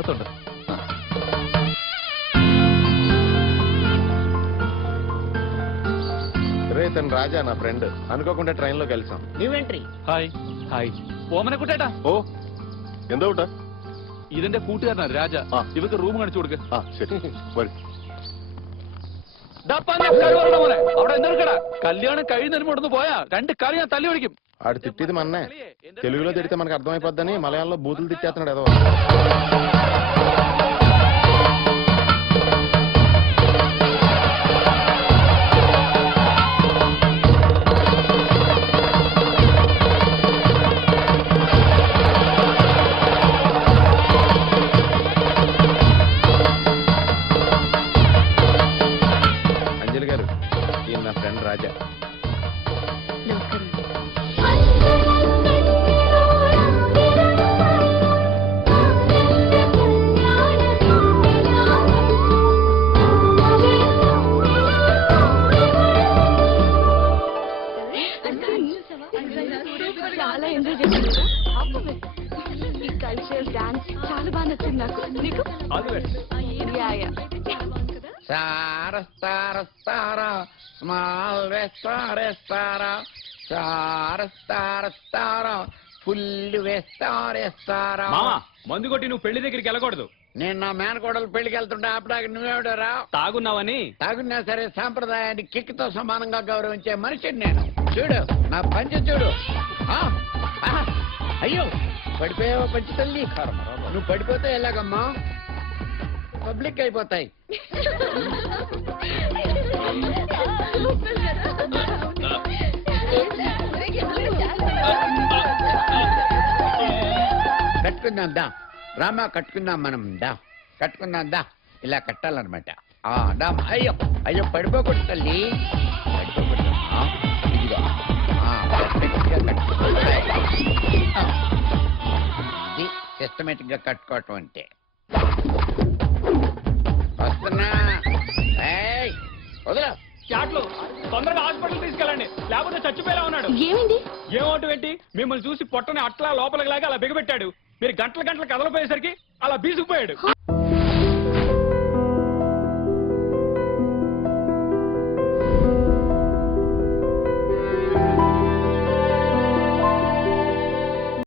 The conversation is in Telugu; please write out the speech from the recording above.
తాగుతుండ. రే తను రాజా నా ఫ్రెండ్, అనుకోకుండా ట్రైన్ లో కలిసాం. New entry. ഹായ് ഹായ് ഓമനെ കുട്ടേട്ടാ. ഓ എന്താ കൂട്ടാ? ഇതിന്റെ കൂട്ടുകാരനാണ് രാജ. ഇവർക്ക് റൂം കാണിച്ചു കൊടുക്ക. ശരി വരും. അവിടെ എന്തെടുക്കടാ? കല്യാണം കഴിയുന്നതിന് മുടന്ന് പോയാ 2 കാലം ഞാൻ തല്ലി ഒഴിക്കും. ఆడు తిట్టిది మన్నే, తెలుగులో తిడితే మనకు అర్థమైపోద్దని మలయాళంలో బూతులు తిట్టేస్తున్నాడు ఏదో. అంజలి గారు, ఈయన నా ఫ్రెండ్ రాజా. చాలా ఎంజాయ్ చేశాను. ఈ కల్చర్ డాన్స్ చాలా బాగా నచ్చింది నాకు. నీకు? ఫుల్ వేస్తారా. మందు కొట్టి నువ్వు పెళ్లి దగ్గరికి వెళ్ళకూడదు. నేను నా మేనకోడలు పెళ్లికి వెళ్తుంటే ఆపడానికి నువ్వేవిడరా? తాగున్నావని. తాగున్నా సరే సాంప్రదాయాన్ని కిక్కితో సమానంగా గౌరవించే మనిషిని నేను. చూడు నా పంచి చూడు. అయ్యో పడిపోయావా పంచి తల్లి? నువ్వు పడిపోతే ఎలాగమ్మా? పబ్లిక్ అయిపోతాయి. కట్టుకుందాం దా రామా, కట్టుకుందాం మనం దా, కట్టుకుందాం దా. ఇలా కట్టాలన్నమాట. దా. అయ్యో అయ్యో పడిపోకూడదు తల్లి, పడిపోకూడదు. ఇదిగో ఇది సిస్టమేటిక్ గా కట్టుకోవటం అంటే. వస్తున్నా. వదరా చాట్లు తొందరగా హాస్పిటల్ తీసుకెళ్ళండి, లేకపోతే చచ్చిపోయేలా ఉన్నాడు. ఏమైంది? ఏమోటు ఏంటి, మిమ్మల్ని చూసి పొట్టని అట్లా లోపలికి లాగా అలా బిగబెట్టాడు. మీరు గంటల గంటలు కదలపోయేసరికి అలా బీసుకుపోయాడు.